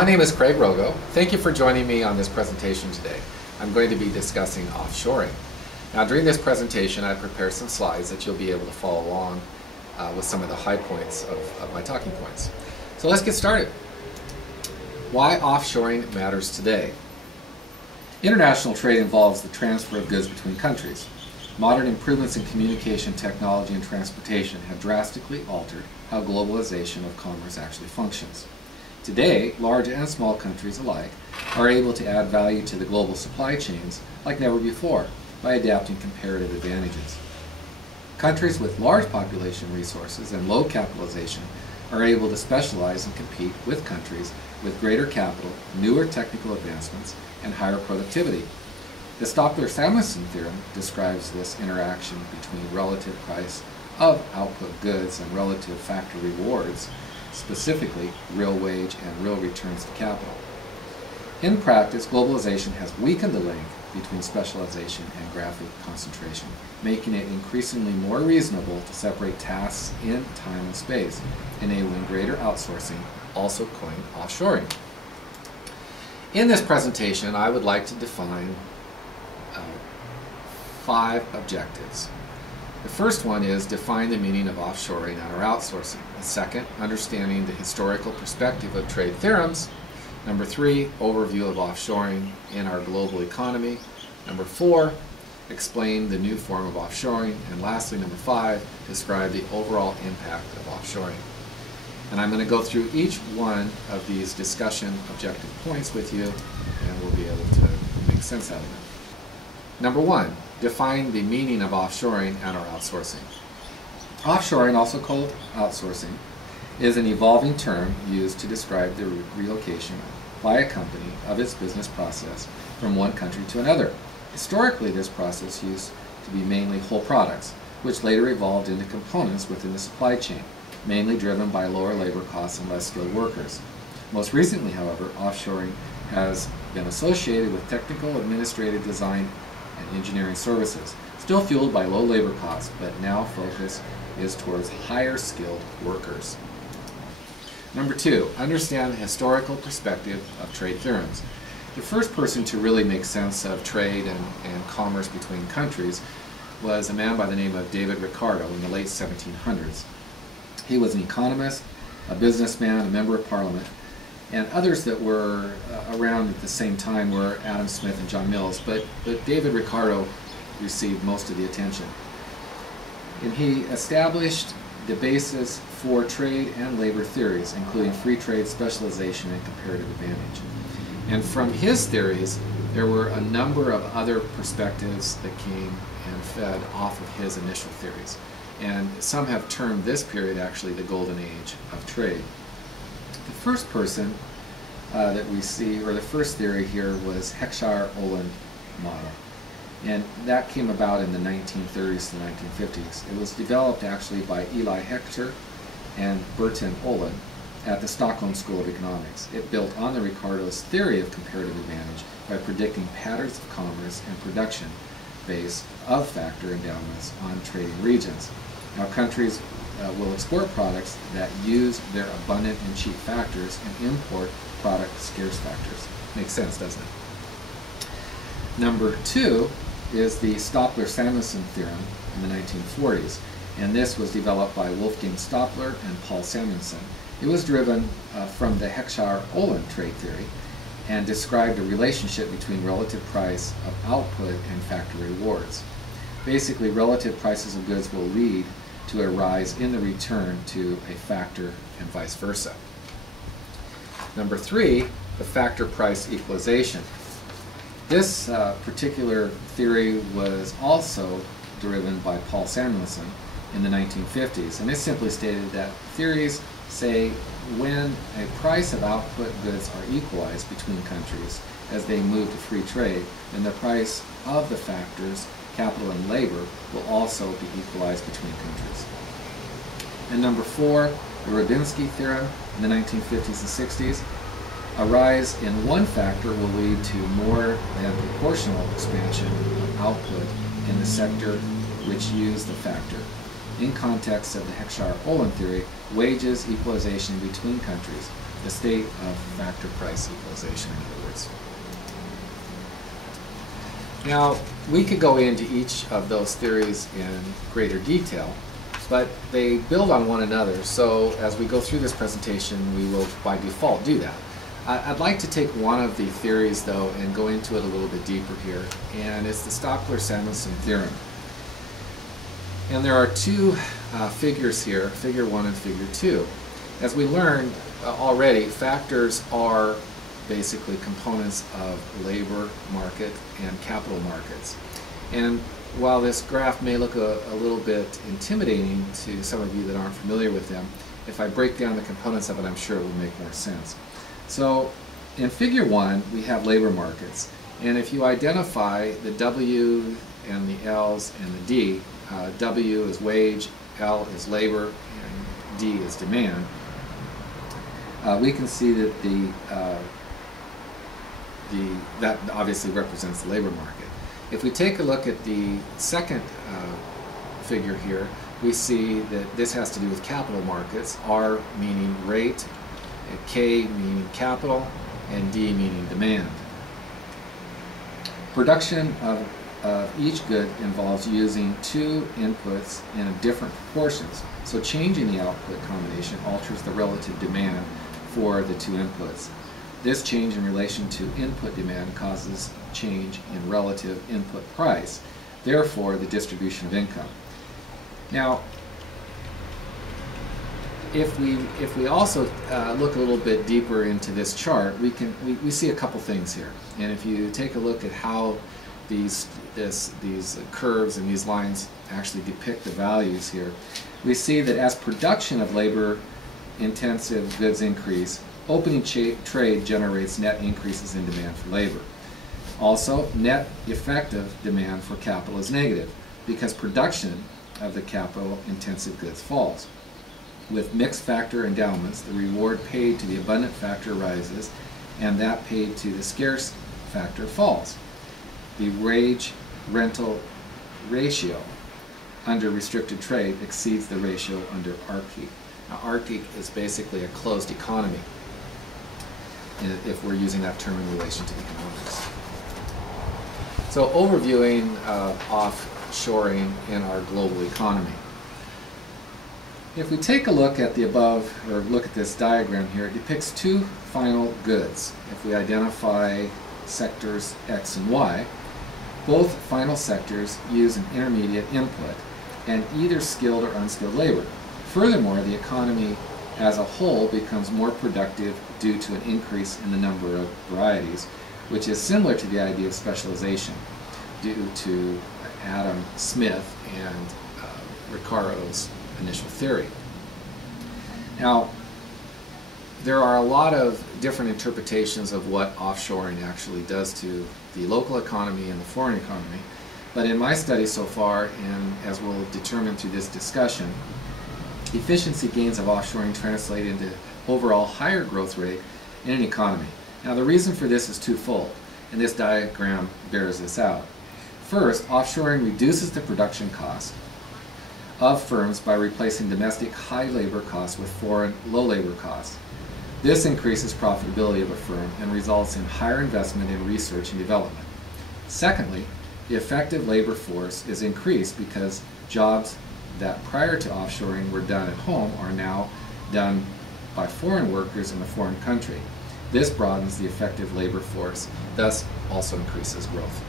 My name is Craig Roggow. Thank you for joining me on this presentation today. I'm going to be discussing offshoring. Now, during this presentation, I prepared some slides that you'll be able to follow along with some of the high points of my talking points. So let's get started. Why offshoring matters today. International trade involves the transfer of goods between countries. Modern improvements in communication, technology, and transportation have drastically altered how globalization of commerce actually functions. Today, large and small countries alike are able to add value to the global supply chains like never before by adapting comparative advantages. Countries with large population resources and low capitalization are able to specialize and compete with countries with greater capital, newer technical advancements, and higher productivity. The Stolper-Samuelson theorem describes this interaction between relative price of output goods and relative factor rewards, specifically real wage and real returns to capital. In practice, globalization has weakened the link between specialization and geographic concentration, making it increasingly more reasonable to separate tasks in time and space, enabling greater outsourcing, also coined offshoring. In this presentation, I would like to define 5 objectives. The first one is define the meaning of offshoring and or outsourcing. The second, understanding the historical perspective of trade theorems. Number 3, overview of offshoring in our global economy. Number 4, explain the new form of offshoring. And lastly, number 5, describe the overall impact of offshoring. And I'm going to go through each one of these discussion objective points with you, and we'll be able to make sense out of them. Number 1, define the meaning of offshoring and or outsourcing. Offshoring, also called outsourcing, is an evolving term used to describe the relocation by a company of its business process from one country to another. Historically, this process used to be mainly whole products, which later evolved into components within the supply chain, mainly driven by lower labor costs and less skilled workers. Most recently, however, offshoring has been associated with technical, administrative design, and engineering services, still fueled by low labor costs, but now focus is towards higher skilled workers. Number 2, understand the historical perspective of trade theorems. The first person to really make sense of trade and commerce between countries was a man by the name of David Ricardo in the late 1700s. He was an economist, a businessman, a member of parliament, and others that were around at the same time were Adam Smith and John Mills, but David Ricardo received most of the attention. And he established the basis for trade and labor theories, including free trade, specialization, and comparative advantage. And from his theories, there were a number of other perspectives that came and fed off of his initial theories. And some have termed this period actually the golden age of trade. The first person that we see, or the first theory here, was heckscher-ohlin model. And that came about in the 1930s to the 1950s. It was developed actually by Eli Heckscher and Berton Ohlin at the Stockholm School of Economics. It built on the Ricardo's theory of comparative advantage by predicting patterns of commerce and production based of factor endowments on trading regions. Now, countries will export products that use their abundant and cheap factors and import product scarce factors. Makes sense, doesn't it? Number 2 is the Stolper-Samuelson theorem in the 1940s, and this was developed by Wolfgang Stolper and Paul Samuelson. It was driven from the heckscher-ohlin trade theory and described a relationship between relative price of output and factor rewards. Basically, relative prices of goods will lead to a rise in the return to a factor and vice versa. Number 3, the factor price equalization. This particular theory was also driven by Paul Samuelson in the 1950s, and it simply stated that theories say when a price of output goods are equalized between countries as they move to free trade, then the price of the factors, capital and labor, will also be equalized between countries. And number 4, the Roggow theorem in the 1950s and 60s. A rise in one factor will lead to more than proportional expansion of output in the sector which use the factor. In context of the heckscher-ohlin theory, wages equalization between countries the state of factor price equalization, in other words. Now, we could go into each of those theories in greater detail, but they build on one another, so as we go through this presentation, we will by default do that. I'd like to take one of the theories, though, and go into it a little bit deeper here, and it's the Stolper-Samuelson theorem. And there are two figures here, figure 1 and figure 2. As we learned already, factors are basically components of labor market and capital markets. And while this graph may look a little bit intimidating to some of you that aren't familiar with them, if I break down the components of it, I'm sure it will make more sense. So in figure 1, we have labor markets. And if you identify the W and the L's and the D, W is wage, L is labor, and D is demand, we can see that that obviously represents the labor market. If we take a look at the second figure here, we see that this has to do with capital markets, R meaning rate, K meaning capital, and D meaning demand. Production of each good involves using two inputs in different proportions. So changing the output combination alters the relative demand for the two inputs. This change in relation to input demand causes change in relative input price, therefore the distribution of income. Now, if we also look a little bit deeper into this chart, we see a couple things here. And if you take a look at how these curves and these lines actually depict the values here, we see that as production of labor-intensive goods increase, opening trade generates net increases in demand for labor. Also, net effective demand for capital is negative because production of the capital-intensive goods falls. With mixed factor endowments, the reward paid to the abundant factor rises, and that paid to the scarce factor falls. The wage-rental ratio under restricted trade exceeds the ratio under arctic. Now, arctic is basically a closed economy, if we're using that term in relation to economics. So, overviewing offshoring in our global economy. If we take a look at the above, or look at this diagram here, it depicts two final goods. If we identify sectors X and Y, both final sectors use an intermediate input and either skilled or unskilled labor. Furthermore, the economy as a whole becomes more productive due to an increase in the number of varieties, which is similar to the idea of specialization due to Adam Smith and Ricardo's initial theory. Now, there are a lot of different interpretations of what offshoring actually does to the local economy and the foreign economy, but in my study so far, and as we'll determine through this discussion, efficiency gains of offshoring translate into overall higher growth rate in an economy. Now, the reason for this is twofold, and this diagram bears this out. First, offshoring reduces the production cost of firms by replacing domestic high labor costs with foreign low labor costs. This increases profitability of a firm and results in higher investment in research and development. Secondly, the effective labor force is increased because jobs that prior to offshoring were done at home are now done by foreign workers in a foreign country. This broadens the effective labor force, thus also increases growth.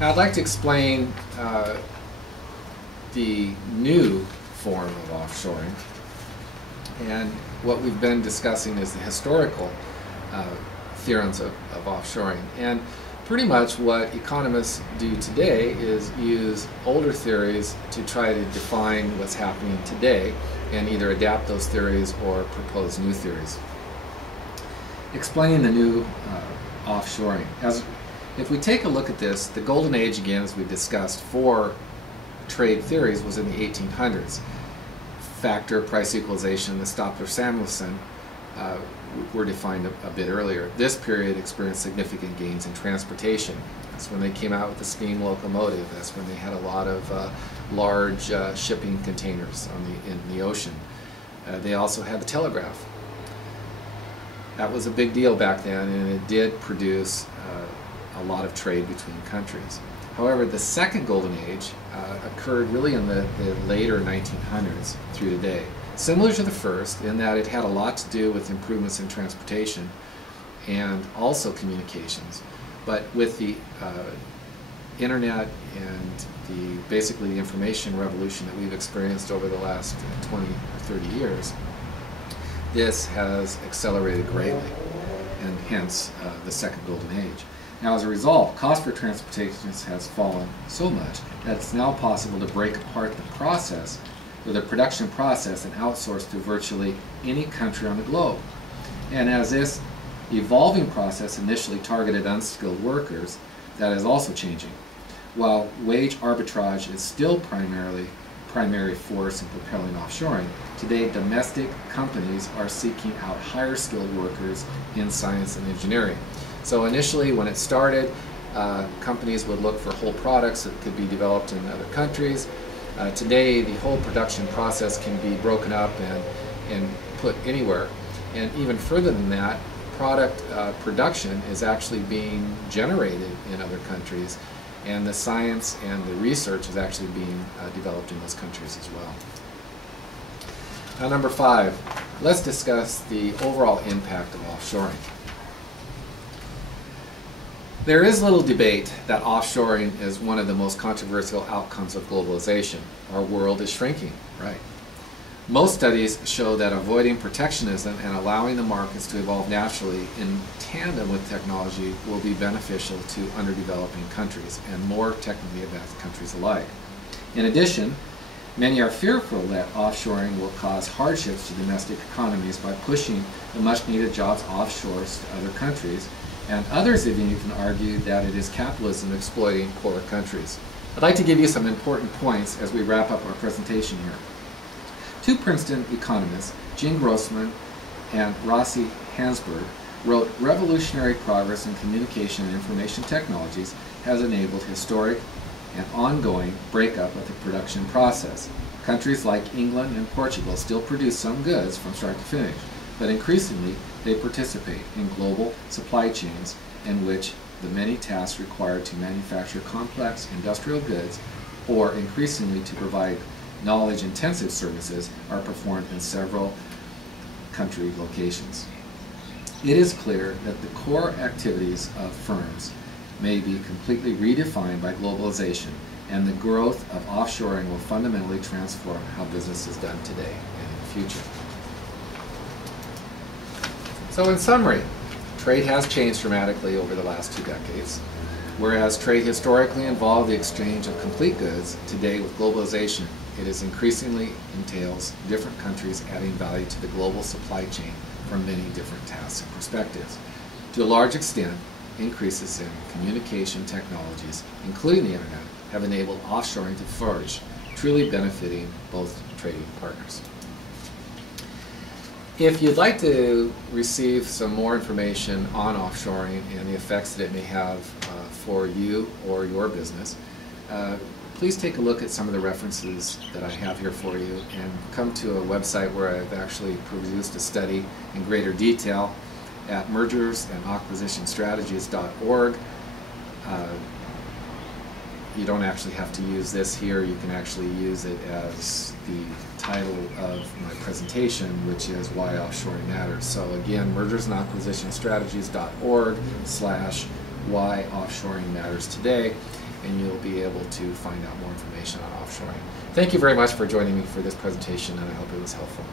Now, I'd like to explain the new form of offshoring, and what we've been discussing is the historical theorems of offshoring. And pretty much what economists do today is use older theories to try to define what's happening today and either adapt those theories or propose new theories. Explaining the new offshoring. If we take a look at this, the golden age, again, as we discussed, for trade theories was in the 1800s. Factor, price equalization, the Stolper-Samuelson were defined a bit earlier. This period experienced significant gains in transportation. That's when they came out with the steam locomotive. That's when they had a lot of large shipping containers in the ocean. They also had the telegraph. That was a big deal back then, and it did produce a lot of trade between countries. However, the second golden age occurred really in the later 1900s through today. Similar to the first in that it had a lot to do with improvements in transportation and also communications. But with the internet and basically the information revolution that we've experienced over the last 20 or 30 years, this has accelerated greatly, and hence the second golden age. Now, as a result, cost for transportation has fallen so much that it's now possible to break apart the process, or the production process, and outsource to virtually any country on the globe. And as this evolving process initially targeted unskilled workers, that is also changing. While wage arbitrage is still primary force in propelling offshoring, today domestic companies are seeking out higher skilled workers in science and engineering. So initially, when it started, companies would look for whole products that could be developed in other countries. Today, the whole production process can be broken up and put anywhere. And even further than that, product production is actually being generated in other countries, and the science and the research is actually being developed in those countries as well. Now, number 5, let's discuss the overall impact of offshoring. There is little debate that offshoring is one of the most controversial outcomes of globalization. Our world is shrinking, right? Most studies show that avoiding protectionism and allowing the markets to evolve naturally in tandem with technology will be beneficial to underdeveloping countries and more technically advanced countries alike. In addition, many are fearful that offshoring will cause hardships to domestic economies by pushing the much-needed jobs offshore to other countries, and others have even argued that it is capitalism exploiting poorer countries. I'd like to give you some important points as we wrap up our presentation here. Two Princeton economists, Gene Grossman and Rossi Hansberg, wrote, "Revolutionary progress in communication and information technologies has enabled historic and ongoing breakup of the production process. Countries like England and Portugal still produce some goods from start to finish, but increasingly they participate in global supply chains in which the many tasks required to manufacture complex industrial goods, or increasingly to provide knowledge-intensive services, are performed in several country locations. It is clear that the core activities of firms may be completely redefined by globalization, and the growth of offshoring will fundamentally transform how business is done today and in the future." So in summary, trade has changed dramatically over the last 2 decades. Whereas trade historically involved the exchange of complete goods, today with globalization, it is increasingly entails different countries adding value to the global supply chain from many different tasks and perspectives. To a large extent, increases in communication technologies, including the internet, have enabled offshoring to flourish, truly benefiting both trading partners. If you'd like to receive some more information on offshoring and the effects that it may have for you or your business, please take a look at some of the references that I have here for you, and come to a website where I've actually produced a study in greater detail at mergersandacquisitionstrategies.org. You don't actually have to use this here. You can actually use it as the title of my presentation, which is Why Offshoring Matters. So again, mergersandacquisitionstrategies.org/Why Offshoring Matters Today, and you'll be able to find out more information on offshoring. Thank you very much for joining me for this presentation, and I hope it was helpful.